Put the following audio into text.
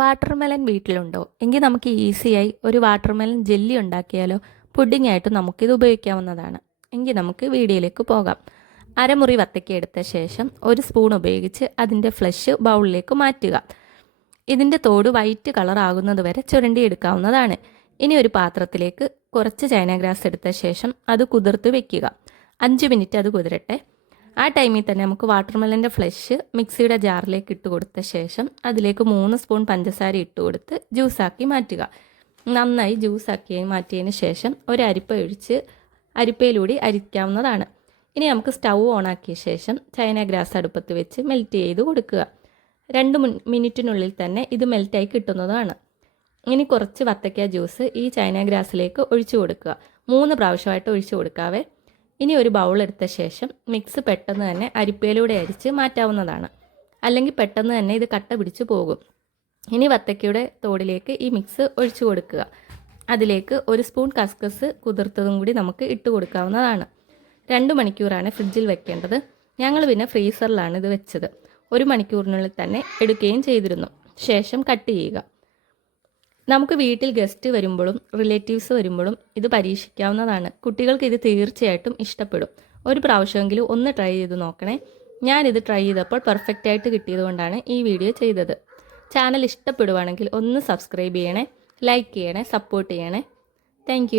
Watermelon വീട്ടിലുണ്ടോ? എങ്കിൽ നമുക്ക് ഈസിയായി ഒരു വാട്ടർമെലൻ ജെല്ലി ഉണ്ടാക്കിയാലോ? പുഡിംഗ് ആയിട്ട് നമുക്കിത് ഉപയോഗിക്കാവുന്നതാണ്. എങ്കിൽ നമുക്ക് വീഡിയോയിലേക്ക് പോകാം. അരമുറി വത്തക്ക എടുത്ത ശേഷം ഒരു സ്പൂൺ ഉപയോഗിച്ച് അതിൻ്റെ ഫ്ലഷ് ബൗളിലേക്ക് മാറ്റുക. ഇതിൻ്റെ തോട് വൈറ്റ് കളർ ആകുന്നത് വരെ ചുരണ്ടിയെടുക്കാവുന്നതാണ്. ഇനി ഒരു പാത്രത്തിലേക്ക് കുറച്ച് ചൈന ഗ്രാസ് എടുത്ത ശേഷം അത് കുതിർത്ത് വെക്കുക. 5 മിനിറ്റ് അത് കുതിരട്ടെ. ആ ടൈമിൽ തന്നെ നമുക്ക് വാട്ടർമെലൻ്റെ ഫ്ലഷ് മിക്സിയുടെ ജാറിലേക്ക് ഇട്ട് കൊടുത്ത ശേഷം അതിലേക്ക് 3 സ്പൂൺ പഞ്ചസാര ഇട്ട് കൊടുത്ത് ജ്യൂസാക്കി മാറ്റുക. നന്നായി ജ്യൂസാക്കി മാറ്റിയതിന് ശേഷം ഒരു അരിപ്പ ഒഴിച്ച് അരിപ്പയിലൂടെ അരിക്കാവുന്നതാണ്. ഇനി നമുക്ക് സ്റ്റൗ ഓണാക്കിയ ശേഷം ചൈന ഗ്രാസ് അടുപ്പത്ത് വെച്ച് മെൽറ്റ് ചെയ്ത് കൊടുക്കുക. 2 മിനിറ്റിനുള്ളിൽ തന്നെ ഇത് മെൽറ്റായി കിട്ടുന്നതാണ്. ഇനി കുറച്ച് വത്തക്ക ജ്യൂസ് ഈ ചൈന ഗ്രാസിലേക്ക് ഒഴിച്ചു കൊടുക്കുക. 3 പ്രാവശ്യമായിട്ട് ഒഴിച്ചു കൊടുക്കാവേ. ഇനി ഒരു ബൗൾ എടുത്ത ശേഷം മിക്സ് പെട്ടെന്ന് തന്നെ അരിപ്പയിലൂടെ അരിച്ച് മാറ്റാവുന്നതാണ്. അല്ലെങ്കിൽ പെട്ടെന്ന് തന്നെ ഇത് കട്ട പിടിച്ച് പോകും. ഇനി വത്തക്കയുടെ തോടിലേക്ക് ഈ മിക്സ് ഒഴിച്ചു കൊടുക്കുക. അതിലേക്ക് 1 സ്പൂൺ കസ്കസ് കുതിർത്തതും കൂടി നമുക്ക് ഇട്ട് കൊടുക്കാവുന്നതാണ്. 2 മണിക്കൂറാണ് ഫ്രിഡ്ജിൽ വെക്കേണ്ടത്. ഞങ്ങൾ പിന്നെ ഫ്രീസറിലാണ് ഇത് വെച്ചത്. 1 മണിക്കൂറിനുള്ളിൽ തന്നെ എടുക്കുകയും ചെയ്തിരുന്നു. ശേഷം കട്ട് ചെയ്യുക. നമുക്ക് വീട്ടിൽ ഗസ്റ്റ് വരുമ്പോഴും റിലേറ്റീവ്സ് വരുമ്പോഴും ഇത് പരീക്ഷിക്കാവുന്നതാണ്. കുട്ടികൾക്ക് ഇത് തീർച്ചയായിട്ടും ഇഷ്ടപ്പെടും. ഒരു പ്രാവശ്യമെങ്കിലും ഒന്ന് ട്രൈ ചെയ്ത് നോക്കണേ. ഞാനിത് ട്രൈ ചെയ്തപ്പോൾ പെർഫെക്റ്റ് ആയിട്ട് കിട്ടിയതുകൊണ്ടാണ് ഈ വീഡിയോ ചെയ്തത്. ചാനൽ ഇഷ്ടപ്പെടുവാണെങ്കിൽ ഒന്ന് സബ്സ്ക്രൈബ് ചെയ്യണേ, ലൈക്ക് ചെയ്യണേ, സപ്പോർട്ട് ചെയ്യണേ. താങ്ക്